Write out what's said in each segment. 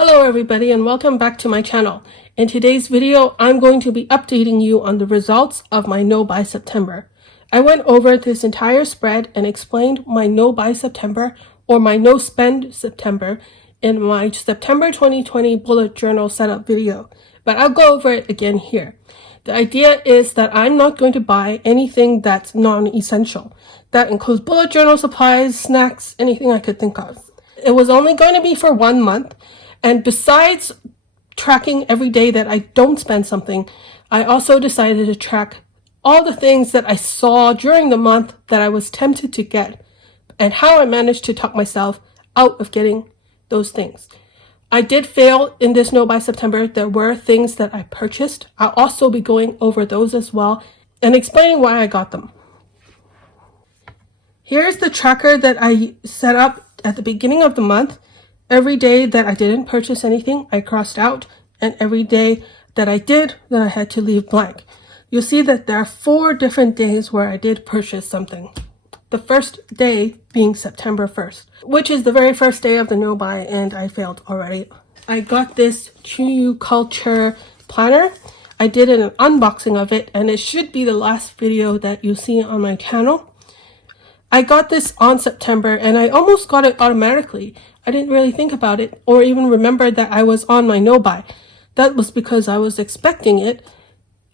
Hello everybody and welcome back to my channel. In today's video, I'm going to be updating you on the results of my No Buy September. I went over this entire spread and explained my No Buy September or my No Spend September in my September 2020 bullet journal setup video, but I'll go over it again here. The idea is that I'm not going to buy anything that's non-essential. That includes bullet journal supplies, snacks, anything I could think of. It was only going to be for 1 month. And besides tracking every day that I don't spend something, I also decided to track all the things that I saw during the month that I was tempted to get and how I managed to talk myself out of getting those things. I did fail in this No Buy September. There were things that I purchased. I'll also be going over those as well and explaining why I got them. Here's the tracker that I set up at the beginning of the month. Every day that I didn't purchase anything, I crossed out, and every day that I did, then I had to leave blank. You'll see that there are 4 different days where I did purchase something. The first day being September 1st, which is the very first day of the no buy, and I failed already. I got this Chuyu Culture planner. I did an unboxing of it, and it should be the last video that you see on my channel. I got this on September, and I almost got it automatically. I didn't really think about it or even remember that I was on my no buy. That was because I was expecting it.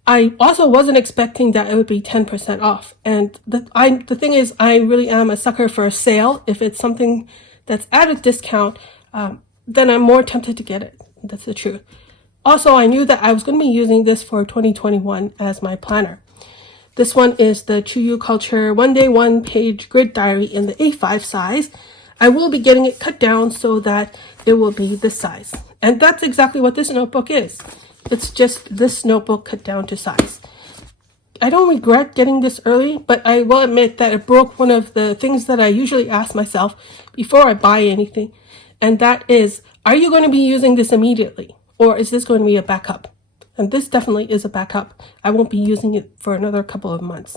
I also wasn't expecting that it would be 10% off. And the thing is, I really am a sucker for a sale. If it's something that's at a discount, then I'm more tempted to get it. That's the truth. Also, I knew that I was going to be using this for 2021 as my planner. This one is the Chuyu Culture 1-day 1-page grid diary in the A5 size. I will be getting it cut down so that it will be this size. And that's exactly what this notebook is. It's just this notebook cut down to size. I don't regret getting this early, but I will admit that it broke one of the things that I usually ask myself before I buy anything. And that is, are you going to be using this immediately? Or is this going to be a backup? And this definitely is a backup. I won't be using it for another couple of months.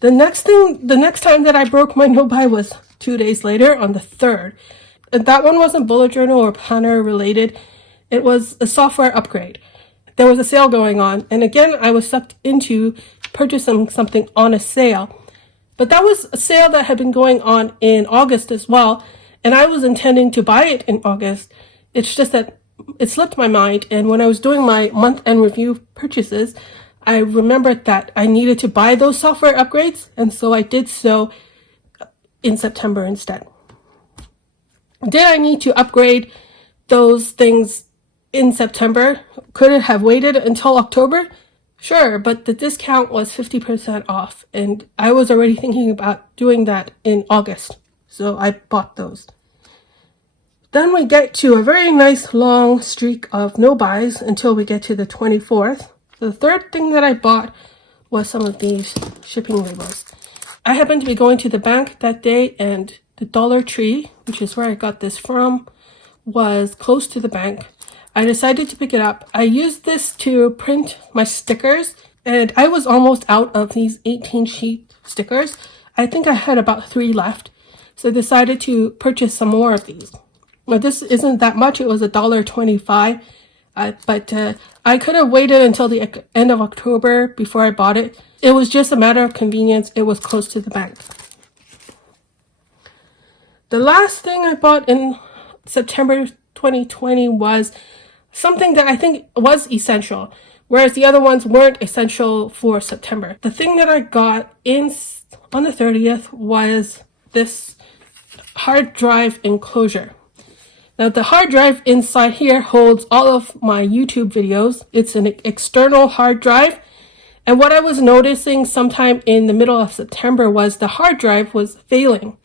The next time that I broke my no buy was 2 days later on the 3rd. And that one wasn't bullet journal or planner related. It was a software upgrade. There was a sale going on. And again, I was sucked into purchasing something on a sale. But that was a sale that had been going on in August as well. And I was intending to buy it in August. It's just that it slipped my mind. And when I was doing my month-end review purchases, I remembered that I needed to buy those software upgrades, and so I did so in September instead. Did I need to upgrade those things in September? Could it have waited until October? Sure, but the discount was 50% off, and I was already thinking about doing that in August, so I bought those. Then we get to a very nice long streak of no buys until we get to the 24th. The third thing that I bought was some of these shipping labels. I happened to be going to the bank that day, and the Dollar Tree, which is where I got this from, was close to the bank. I decided to pick it up. I used this to print my stickers, and I was almost out of these 18-sheet stickers. I think I had about 3 left, so I decided to purchase some more of these. Now, this isn't that much. It was $1.25. But I could have waited until the end of October before I bought it. It was just a matter of convenience. It was close to the bank. The last thing I bought in September 2020 was something that I think was essential, whereas the other ones weren't essential for September. The thing that I got on the 30th was this hard drive enclosure. Now, the hard drive inside here holds all of my YouTube videos. It's an external hard drive. And what I was noticing sometime in the middle of September was the hard drive was failing.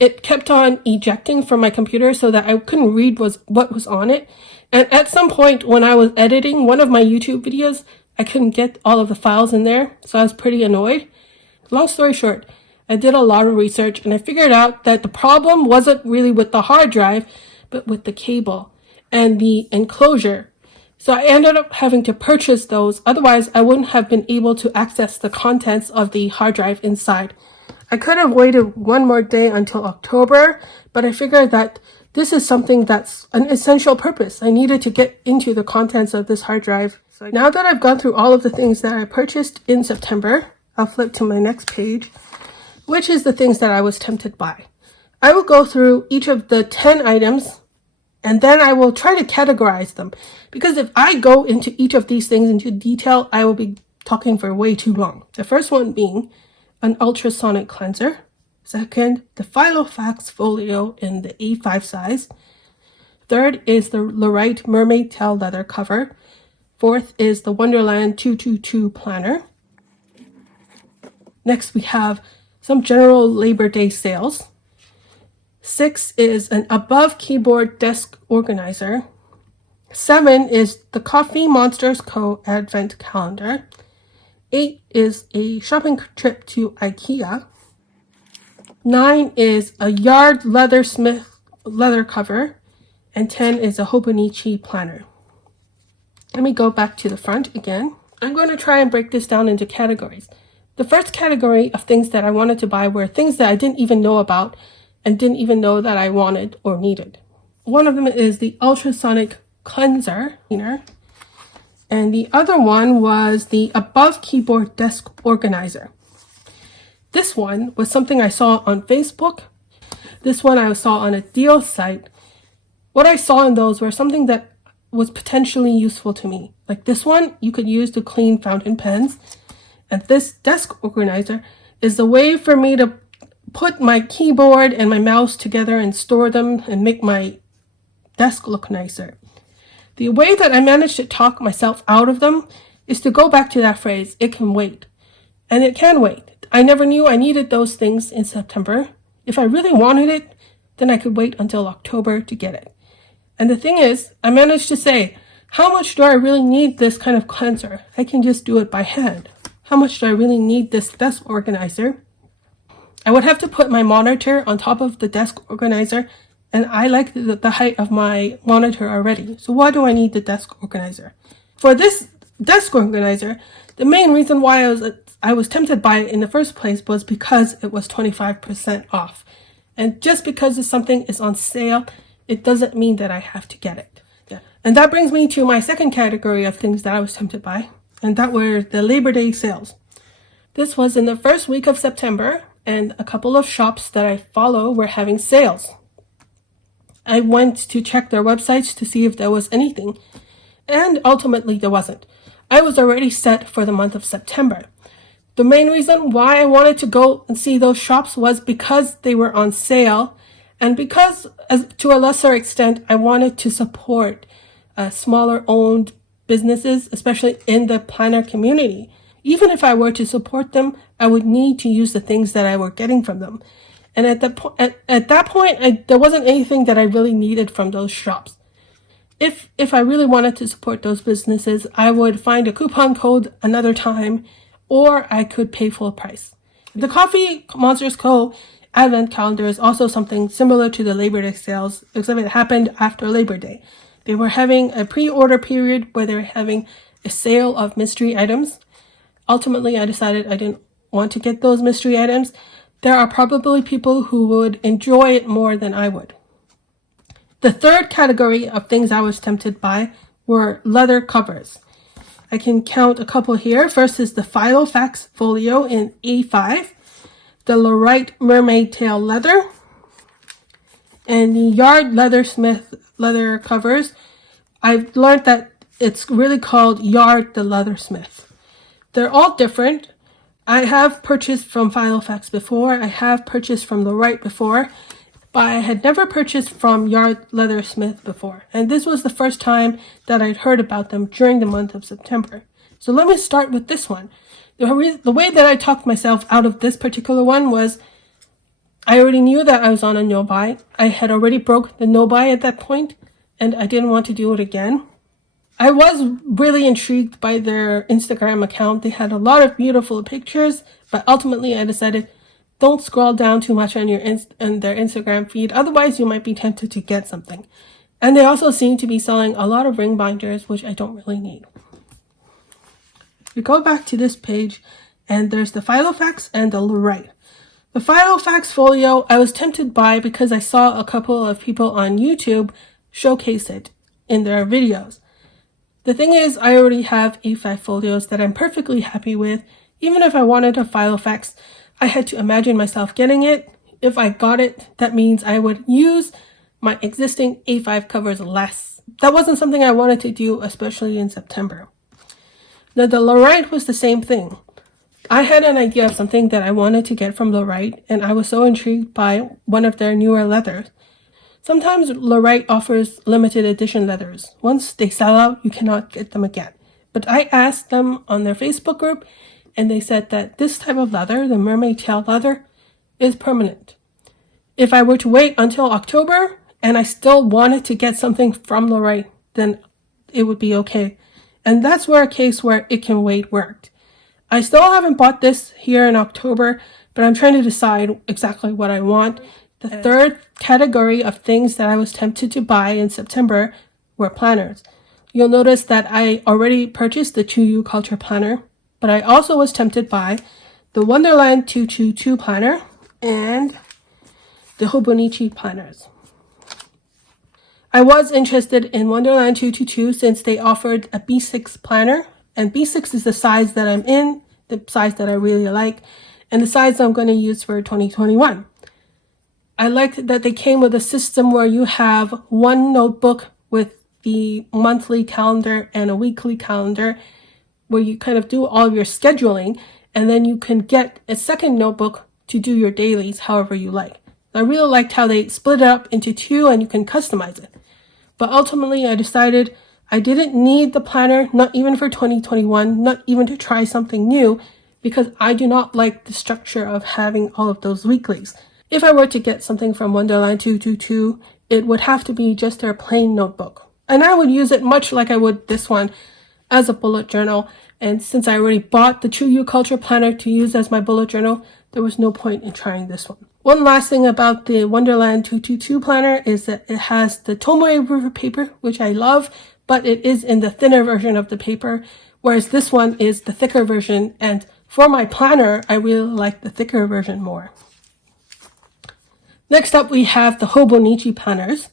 It kept on ejecting from my computer so that I couldn't read what was on it. And at some point when I was editing one of my YouTube videos, I couldn't get all of the files in there. So I was pretty annoyed. Long story short, I did a lot of research and I figured out that the problem wasn't really with the hard drive, but with the cable and the enclosure. So I ended up having to purchase those. Otherwise, I wouldn't have been able to access the contents of the hard drive inside. I could have waited one more day until October, but I figured that this is something that's an essential purpose. I needed to get into the contents of this hard drive. So now that I've gone through all of the things that I purchased in September, I'll flip to my next page, which is the things that I was tempted by. I will go through each of the 10 items and then I will try to categorize them, because if I go into each of these things into detail, I will be talking for way too long. The first one being an ultrasonic cleanser. Second, the Filofax folio in the A5 size. Third is the Lorite Mermaid Tail leather cover. Fourth is the Wonderland 222 planner. Next, we have some general Labor Day sales. 6 is an above keyboard desk organizer. 7 is the Coffee Monsters Co. Advent Calendar. 8 is a shopping trip to IKEA. 9 is a Yard Leathersmith leather cover. And 10 is a Hobonichi planner. Let me go back to the front again. I'm going to try and break this down into categories. The first category of things that I wanted to buy were things that I didn't even know about and didn't even know that I wanted or needed. One of them is the ultrasonic cleanser cleaner, and the other one was the above keyboard desk organizer. This one was something I saw on Facebook. This one I saw on a deal site. What I saw in those were something that was potentially useful to me. Like this one, you could use to clean fountain pens. And this desk organizer is the way for me to put my keyboard and my mouse together and store them and make my desk look nicer. The way that I managed to talk myself out of them is to go back to that phrase, it can wait. And it can wait. I never knew I needed those things in September. If I really wanted it, then I could wait until October to get it. And the thing is, I managed to say, how much do I really need this kind of cleanser? I can just do it by hand. How much do I really need this desk organizer? I would have to put my monitor on top of the desk organizer, and I like the height of my monitor already. So why do I need the desk organizer? For this desk organizer, the main reason why I was tempted by it in the first place was because it was 25% off. And just because something is on sale, it doesn't mean that I have to get it. Yeah. And that brings me to my second category of things that I was tempted by, and that were the Labor Day sales. This was in the first week of September, and a couple of shops that I follow were having sales. I went to check their websites to see if there was anything, and ultimately there wasn't. I was already set for the month of September. The main reason why I wanted to go and see those shops was because they were on sale, and because, to a lesser extent, I wanted to support smaller owned businesses, especially in the planner community. Even if I were to support them, I would need to use the things that I were getting from them. And at that point, there wasn't anything that I really needed from those shops. If I really wanted to support those businesses, I would find a coupon code another time, or I could pay full price. The Coffee Monsters Co. Advent Calendar is also something similar to the Labor Day sales, except it happened after Labor Day. They were having a pre-order period where they were having a sale of mystery items. Ultimately, I decided I didn't want to get those mystery items. There are probably people who would enjoy it more than I would. The third category of things I was tempted by were leather covers. I can count a couple here. First is the Filofax folio in A5, the Lorite Mermaid Tail leather, and the Yard Leathersmith leather covers. I've learned that it's really called Yard the Leathersmith. They're all different. I have purchased from Filofax before. I have purchased from Lorite before, but I had never purchased from Yard Leathersmith before. And this was the first time that I'd heard about them during the month of September. So let me start with this one. The way that I talked myself out of this particular one was I already knew that I was on a no-buy. I had already broke the no-buy at that point, and I didn't want to do it again. I was really intrigued by their Instagram account. They had a lot of beautiful pictures, but ultimately I decided don't scroll down too much on their Instagram feed. Otherwise, you might be tempted to get something. And they also seem to be selling a lot of ring binders, which I don't really need. We go back to this page, and there's the Filofax and the Lorite. The Filofax folio I was tempted by because I saw a couple of people on YouTube showcase it in their videos. The thing is, I already have A5 folios that I'm perfectly happy with. Even if I wanted a Filofax, I had to imagine myself getting it. If I got it, that means I would use my existing A5 covers less. That wasn't something I wanted to do, especially in September. Now, the Lorite was the same thing. I had an idea of something that I wanted to get from Lorite, and I was so intrigued by one of their newer leathers. Sometimes Lorite offers limited edition leathers. Once they sell out, you cannot get them again. But I asked them on their Facebook group, and they said that this type of leather, the mermaid tail leather, is permanent. If I were to wait until October, and I still wanted to get something from Lorite, then it would be okay. And that's where a case where it can wait worked. I still haven't bought this here in October, but I'm trying to decide exactly what I want. The third category of things that I was tempted to buy in September were planners. You'll notice that I already purchased the Chuyu Culture Planner, but I also was tempted by the Wonderland 222 Planner and the Hobonichi Planners. I was interested in Wonderland 222 since they offered a B6 planner, and B6 is the size that I'm in, the size that I really like, and the size I'm going to use for 2021. I liked that they came with a system where you have one notebook with the monthly calendar and a weekly calendar where you kind of do all of your scheduling, and then you can get a second notebook to do your dailies however you like. I really liked how they split it up into two and you can customize it. But ultimately, I decided I didn't need the planner, not even for 2021, not even to try something new, because I do not like the structure of having all of those weeklies. If I were to get something from Wonderland 222, it would have to be just their plain notebook. And I would use it much like I would this one as a bullet journal. And since I already bought the Chuyu Culture Planner to use as my bullet journal, there was no point in trying this one. One last thing about the Wonderland 222 planner is that it has the Tomoe River paper, which I love, but it is in the thinner version of the paper, whereas this one is the thicker version. And for my planner, I really like the thicker version more. Next up, we have the Hobonichi planners.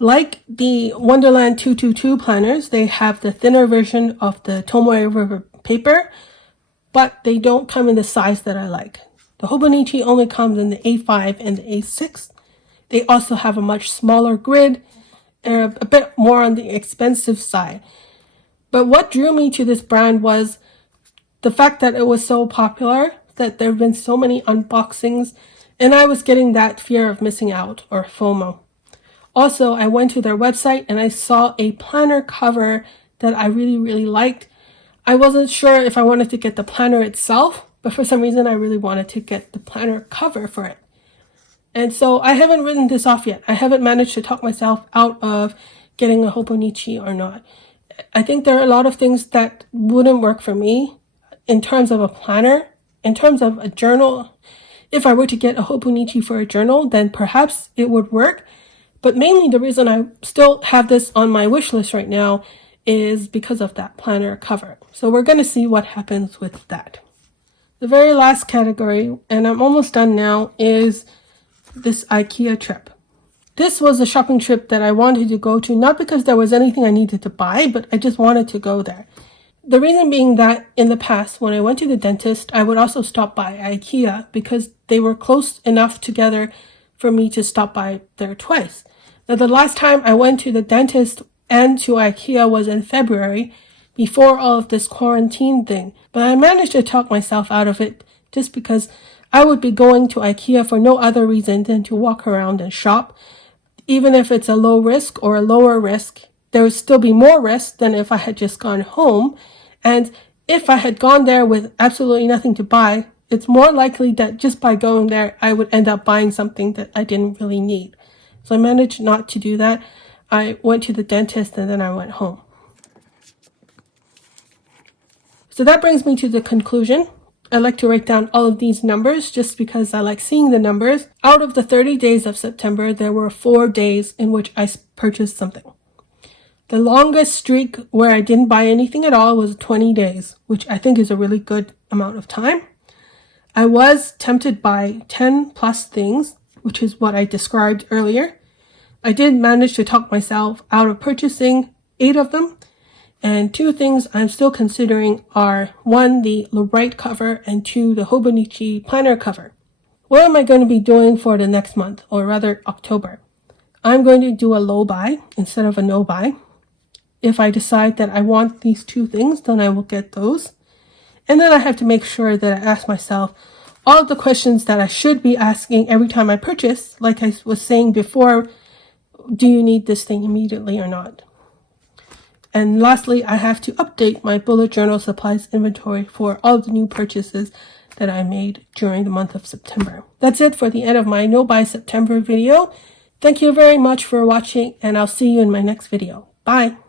Like the Wonderland 222 planners, they have the thinner version of the Tomoe River paper, but they don't come in the size that I like. The Hobonichi only comes in the A5 and the A6. They also have a much smaller grid and a bit more on the expensive side. But what drew me to this brand was the fact that it was so popular, that there have been so many unboxings, and I was getting that fear of missing out, or FOMO. Also, I went to their website and I saw a planner cover that I really, really liked. I wasn't sure if I wanted to get the planner itself, but for some reason I really wanted to get the planner cover for it. And so I haven't written this off yet. I haven't managed to talk myself out of getting a Hobonichi or not. I think there are a lot of things that wouldn't work for me in terms of a planner. In terms of a journal, if I were to get a Hobonichi for a journal, then perhaps it would work. But mainly the reason I still have this on my wish list right now is because of that planner cover. So we're going to see what happens with that. The very last category, and I'm almost done now, is this IKEA trip. This was a shopping trip that I wanted to go to, not because there was anything I needed to buy, but I just wanted to go there. The reason being that in the past, when I went to the dentist, I would also stop by IKEA because they were close enough together for me to stop by there twice. Now, the last time I went to the dentist and to IKEA was in February, before all of this quarantine thing. But I managed to talk myself out of it just because I would be going to IKEA for no other reason than to walk around and shop. Even if it's a low risk or a lower risk, there would still be more risk than if I had just gone home. And if I had gone there with absolutely nothing to buy, it's more likely that just by going there, I would end up buying something that I didn't really need. So I managed not to do that. I went to the dentist and then I went home. So that brings me to the conclusion. I like to write down all of these numbers just because I like seeing the numbers. Out of the 30 days of September, there were 4 days in which I purchased something. The longest streak where I didn't buy anything at all was 20 days, which I think is a really good amount of time. I was tempted by 10 plus things, which is what I described earlier. I did manage to talk myself out of purchasing 8 of them. And 2 things I'm still considering are 1, the Lorite cover, and 2, the Hobonichi planner cover. What am I going to be doing for the next month, or rather October? I'm going to do a low buy instead of a no buy. If I decide that I want these 2 things, then I will get those. And then I have to make sure that I ask myself all of the questions that I should be asking every time I purchase. Like I was saying before, do you need this thing immediately or not? And lastly, I have to update my bullet journal supplies inventory for all of the new purchases that I made during the month of September. That's it for the end of my No Buy September video. Thank you very much for watching, and I'll see you in my next video. Bye!